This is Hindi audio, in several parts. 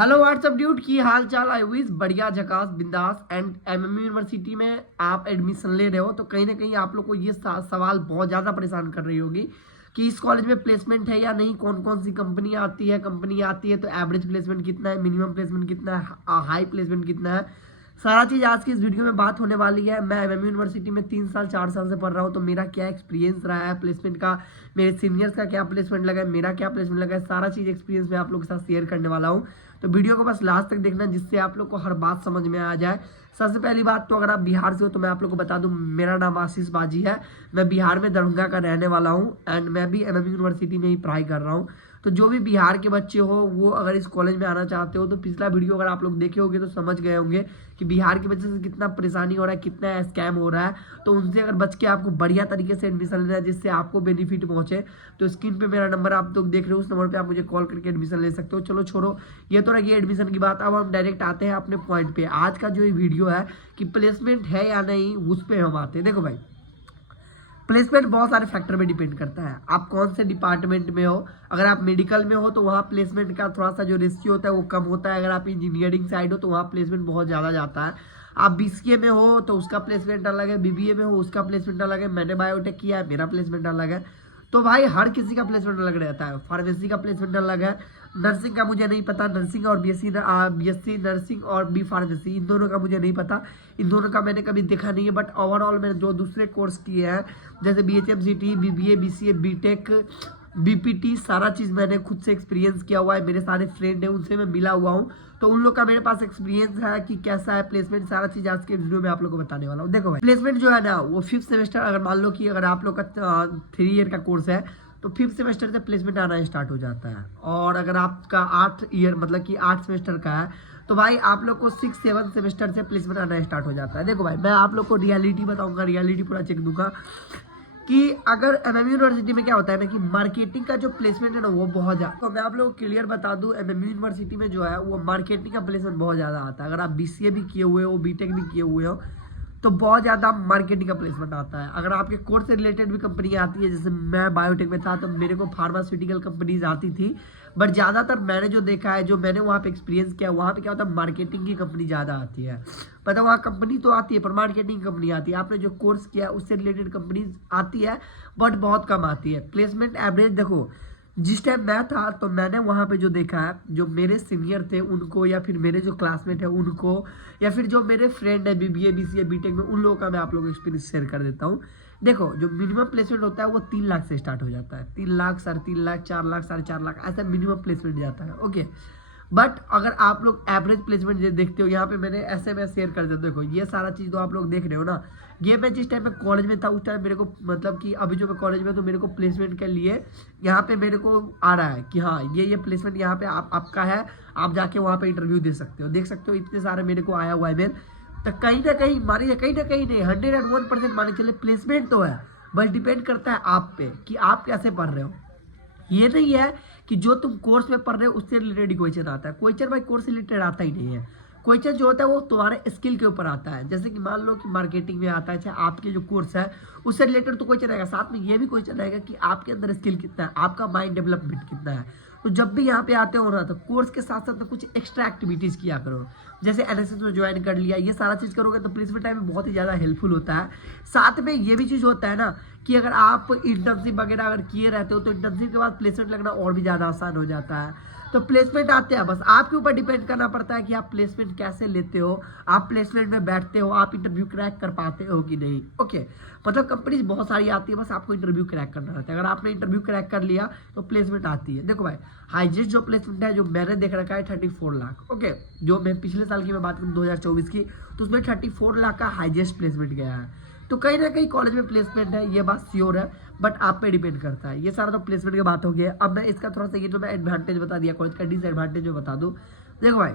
हेलो व्हाट्सअप ड्यूड की हाल चाल। आई विश बढ़िया झकास बिंदास एंड एमएमयू यूनिवर्सिटी में आप एडमिशन ले रहे हो तो कहीं ना कहीं आप लोग को ये सवाल बहुत ज़्यादा परेशान कर रही होगी कि इस कॉलेज में प्लेसमेंट है या नहीं, कौन कौन सी कंपनी आती है तो एवरेज प्लेसमेंट कितना है, मिनिमम प्लेसमेंट कितना है, हाई प्लेसमेंट कितना है। सारा चीज़ आज की इस वीडियो में बात होने वाली है। मैं एमएमयू यूनिवर्सिटी में 3 साल 4 साल से पढ़ रहा हूँ तो मेरा क्या एक्सपीरियंस रहा है प्लेसमेंट का, मेरे सीनियर्स का क्या प्लेसमेंट लगा है, मेरा क्या प्लेसमेंट लगा है, सारा चीज़ एक्सपीरियंस मैं आप लोगों के साथ शेयर करने वाला हूँ। तो वीडियो को बस लास्ट तक देखना जिससे आप लोग को हर बात समझ में आ जाए। सबसे पहली बात तो अगर आप बिहार से हो तो मैं आप लोग को बता दूं, मेरा नाम आशीष बाजी है। मैं बिहार में दरभंगा का रहने वाला हूं एंड मैं भी एमएमयू यूनिवर्सिटी में ही पढ़ाई कर रहा हूं। तो जो भी बिहार के बच्चे हो वो अगर इस कॉलेज में आना चाहते हो तो पिछला वीडियो अगर आप लोग देखे होंगे तो समझ गए होंगे कि बिहार के बच्चे से कितना परेशानी हो रहा है, कितना स्कैम हो रहा है। तो उनसे अगर बच के आपको बढ़िया तरीके से एडमिशन लेना है जिससे आपको बेनिफिट पहुंचे तो स्क्रीन पे मेरा नंबर आप लोग देख रहे हो, उस नंबर पे आप मुझे कॉल करके एडमिशन ले सकते हो। चलो छोड़ो ये तो रही एडमिशन की बात। अब हम डायरेक्ट आते हैं अपने पॉइंट पे। आज का जो ये वीडियो है कि प्लेसमेंट है या नहीं उस पर हम आते हैं। देखो भाई, प्लेसमेंट बहुत सारे फैक्टर पे डिपेंड करता है। आप कौन से डिपार्टमेंट में हो। अगर आप मेडिकल में हो तो वहाँ प्लेसमेंट का थोड़ा सा जो रेशियो होता है वो कम होता है। अगर आप इंजीनियरिंग साइड हो तो वहाँ प्लेसमेंट बहुत ज़्यादा जाता है। आप बीसीए में हो तो उसका प्लेसमेंट अलग है, बीबीए में हो उसका प्लेसमेंट अलग है, मैंने बायोटेक किया है मेरा प्लेसमेंट अलग है। तो भाई हर किसी का प्लेसमेंट अलग रहता है। फार्मेसी का प्लेसमेंट अलग है, नर्सिंग का मुझे नहीं पता, नर्सिंग और बीएससी नर्सिंग और बी फार्मेसी इन दोनों का मुझे नहीं पता, इन दोनों का मैंने कभी देखा नहीं है। बट ओवरऑल मैंने जो दूसरे कोर्स किए हैं जैसे बीएचएमसीटी, बीबीए, बीसीए, बीटेक, बीपीटी, सारा चीज़ मैंने खुद से एक्सपीरियंस किया हुआ है। मेरे सारे फ्रेंड हैं उनसे मैं मिला हुआ हूँ तो उन लोग का मेरे पास एक्सपीरियंस है कि कैसा है प्लेसमेंट। सारा चीज़ आज के वीडियो में आप लोग को बताने वाला हूँ। देखो भाई, प्लेसमेंट जो है ना वो 5th सेमेस्टर, अगर मान लो कि अगर आप लोग का 3 ईयर का कोर्स है तो 5th सेमेस्टर से प्लेसमेंट आना स्टार्ट हो जाता है। और अगर आपका 8 ईयर मतलब कि 8 सेमेस्टर का है तो भाई आप लोग को 6-7 सेमेस्टर से प्लेसमेंट आना स्टार्ट हो जाता है। देखो भाई, मैं आप लोग को रियलिटी बताऊंगा, रियलिटी पूरा चेक दूंगा कि अगर एमएमयू यूनिवर्सिटी में क्या होता है ना कि मार्केटिंग का जो प्लेसमेंट है ना वो बहुत ज़्यादा। तो मैं आप लोगों को क्लियर बता दूं, एमएमयू यूनिवर्सिटी में जो है वो मार्केटिंग का प्लेसमेंट बहुत ज़्यादा आता है। अगर आप बीसीए भी किए हुए हो, बीटेक भी किए हुए हो तो बहुत ज़्यादा मार्केटिंग का प्लेसमेंट आता है। अगर आपके कोर्स से रिलेटेड भी कंपनी आती है, जैसे मैं बायोटेक में था तो मेरे को फार्मास्यूटिकल कंपनीज आती थी। बट ज़्यादातर मैंने जो देखा है, जो मैंने वहाँ पे एक्सपीरियंस किया, वहाँ पे क्या होता है मार्केटिंग की कंपनी ज़्यादा आती है। मतलब वहाँ कंपनी तो आती है पर मार्केटिंग कंपनी आती है। आपने जो कोर्स किया है उससे रिलेटेड कंपनीज आती है बट बहुत कम आती है। प्लेसमेंट एवरेज देखो, जिस टाइम मैं था तो मैंने वहाँ पे जो देखा है, जो मेरे सीनियर थे उनको या फिर मेरे जो क्लासमेट है उनको या फिर जो मेरे फ्रेंड है बीबीए, बीसीए, बीटेक में, उन लोगों का मैं आप लोगों को एक्सपीरियंस शेयर कर देता हूँ। देखो, जो मिनिमम प्लेसमेंट होता है वो 3 लाख से स्टार्ट हो जाता है। 3 लाख, 3.5 लाख, 4 लाख, 4.5 लाख, ऐसा मिनिमम प्लेसमेंट जाता है। ओके, बट अगर आप लोग एवरेज प्लेसमेंट देखते हो, यहाँ पे मैंने ऐसे में शेयर कर देता हूँ। देखो ये सारा चीज़ तो आप लोग देख रहे हो ना, ये मैं जिस टाइम में कॉलेज में था उस टाइम मेरे को मतलब कि अभी जो मैं कॉलेज में तो मेरे को प्लेसमेंट के लिए यहाँ पे मेरे को आ रहा है कि हाँ ये प्लेसमेंट यहाँ पे आपका है, आप जाके वहाँ पे इंटरव्यू दे सकते हो, देख सकते हो। इतने सारे मेरे को आया हुआ है मेल। तो कहीं ना कहीं मानिए, कहीं ना कहीं नहीं, 101% मान के चलिए प्लेसमेंट तो है, बस डिपेंड करता है आप पे कि आप कैसे पढ़ रहे हो। ये नहीं है कि जो तुम कोर्स में पढ़ रहे हो उससे रिलेटेड क्वेश्चन आता है। क्वेश्चन भाई कोर्स से रिलेटेड आता ही नहीं है। क्वेश्चन जो होता है वो तुम्हारे स्किल के ऊपर आता है। जैसे कि मान लो कि मार्केटिंग में आता है, चाहे आपके जो कोर्स है उससे रिलेटेड तो क्वेश्चन आएगा, साथ में ये भी क्वेश्चन आएगा कि आपके अंदर स्किल कितना है, आपका माइंड डेवलपमेंट कितना है। तो जब भी यहाँ पे आते हो ना तो कोर्स के साथ साथ कुछ एक्स्ट्रा एक्टिविटीज़ किया करो, जैसे एनएसएस में ज्वाइन कर लिया, ये सारा चीज़ करोगे तो प्लेसमेंट टाइम में बहुत ही ज़्यादा हेल्पफुल होता है। साथ में ये भी चीज़ होता है ना कि अगर आप इंटर्नशिप वगैरह अगर किए रहते हो तो इंटर्नशिप के बाद प्लेसमेंट लगना और भी ज़्यादा आसान हो जाता है। तो प्लेसमेंट आते हैं, बस आपके ऊपर डिपेंड करना पड़ता है कि आप प्लेसमेंट कैसे लेते हो, आप प्लेसमेंट में बैठते हो, आप इंटरव्यू क्रैक कर पाते हो कि नहीं। ओके, मतलब कंपनीज बहुत सारी आती है, बस आपको इंटरव्यू क्रैक करना रहता है। अगर आपने इंटरव्यू क्रैक कर लिया तो प्लेसमेंट आती है। देखो भाई, हाईएस्ट जो प्लेसमेंट है जो मैंने देख रखा है 34 लाख। ओके, जो मैं पिछले साल की मैं बात करूँ 2024 की, तो उसमें 34 लाख का हाईएस्ट प्लेसमेंट गया है। तो कहीं ना कहीं कॉलेज में प्लेसमेंट है, ये बात श्योर है, बट आप पे डिपेंड करता है। ये सारा तो प्लेसमेंट की बात हो गई है। अब मैं इसका थोड़ा सा ये जो मैं एडवांटेज बता दिया कॉलेज का, डिसएडवांटेज जो बता दूं। देखो भाई,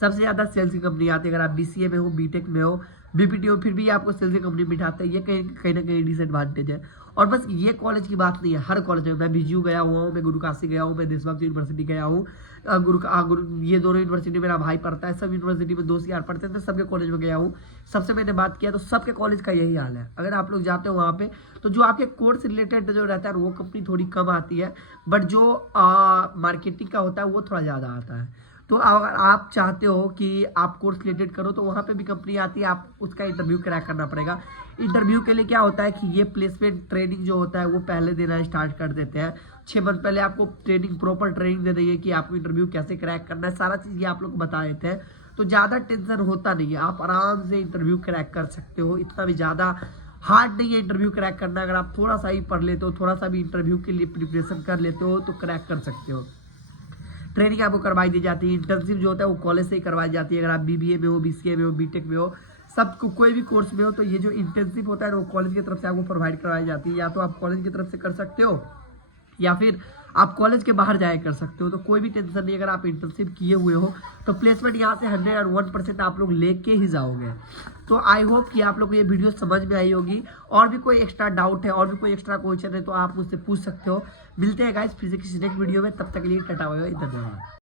सबसे ज़्यादा सेल्स की कंपनी आती है। अगर आप बीसीए में हो, बीटेक में हो, बीपीटी हो, फिर भी आपको सेल्स की कंपनी बिठाते हैं। ये कहीं ना कहीं डिसएडवांटेज है। और बस ये कॉलेज की बात नहीं है, हर कॉलेज में, मैं बीजीयू गया हुआ हूँ, मैं गुरुकाशी गया हूँ, मैं देशभक्त यूनिवर्सिटी गया हूँ, ये दोनों यूनिवर्सिटी मेरा भाई पढ़ता है, सब यूनिवर्सिटी में दोस्त यार पढ़ते हैं तो सबके कॉलेज में गया हूँ। सबसे मैंने बात किया तो सबके कॉलेज का यही हाल है। अगर आप लोग जाते हो वहाँ पे तो जो आपके कोर्स रिलेटेड जो रहता है वो कंपनी थोड़ी कम आती है, बट जो मार्केटिंग का होता है वो थोड़ा ज़्यादा आता है। तो अगर आप चाहते हो कि आप कोर्स रिलेटेड करो तो वहाँ पे भी कंपनी आती है, आप उसका इंटरव्यू क्रैक करना पड़ेगा। इंटरव्यू के लिए क्या होता है कि ये प्लेसमेंट ट्रेनिंग जो होता है वो पहले देना स्टार्ट कर देते हैं। 6 मंथ पहले आपको ट्रेनिंग, प्रॉपर ट्रेनिंग दे देंगे कि आपको इंटरव्यू कैसे क्रैक करना है, सारा चीज़ ये आप लोग बता देते हैं। तो ज़्यादा टेंशन होता नहीं है, आप आराम से इंटरव्यू क्रैक कर सकते हो। इतना भी ज़्यादा हार्ड नहीं है इंटरव्यू क्रैक करना। अगर आप थोड़ा सा ही पढ़ लेते हो, थोड़ा सा भी इंटरव्यू के लिए प्रिपरेशन कर लेते हो तो क्रैक कर सकते हो। ट्रेनिंग आपको करवाई दी जाती है। इंटर्नशिप जो होता है वो कॉलेज से ही करवाई जाती है। अगर आप BBA में हो, BCA में हो, BTech में हो, सबको कोई भी कोर्स में हो तो ये जो इंटर्नशिप होता है वो कॉलेज की तरफ से आपको प्रोवाइड करवाई जाती है। या तो आप कॉलेज की तरफ से कर सकते हो या फिर आप कॉलेज के बाहर जाए कर सकते हो। तो कोई भी टेंशन नहीं, अगर आप इंटर्नशिप किए हुए हो तो प्लेसमेंट यहाँ से 101% आप लोग लेके ही जाओगे। तो आई होप कि आप लोग को ये वीडियो समझ में आई होगी। और भी कोई एक्स्ट्रा डाउट है और भी कोई एक्स्ट्रा क्वेश्चन है तो आप मुझसे पूछ सकते हो। मिलते हैं गाइस फिर से किसी नेक्स्ट वीडियो में, तब तक के लिए टाटा बाय बाय, धन्यवाद।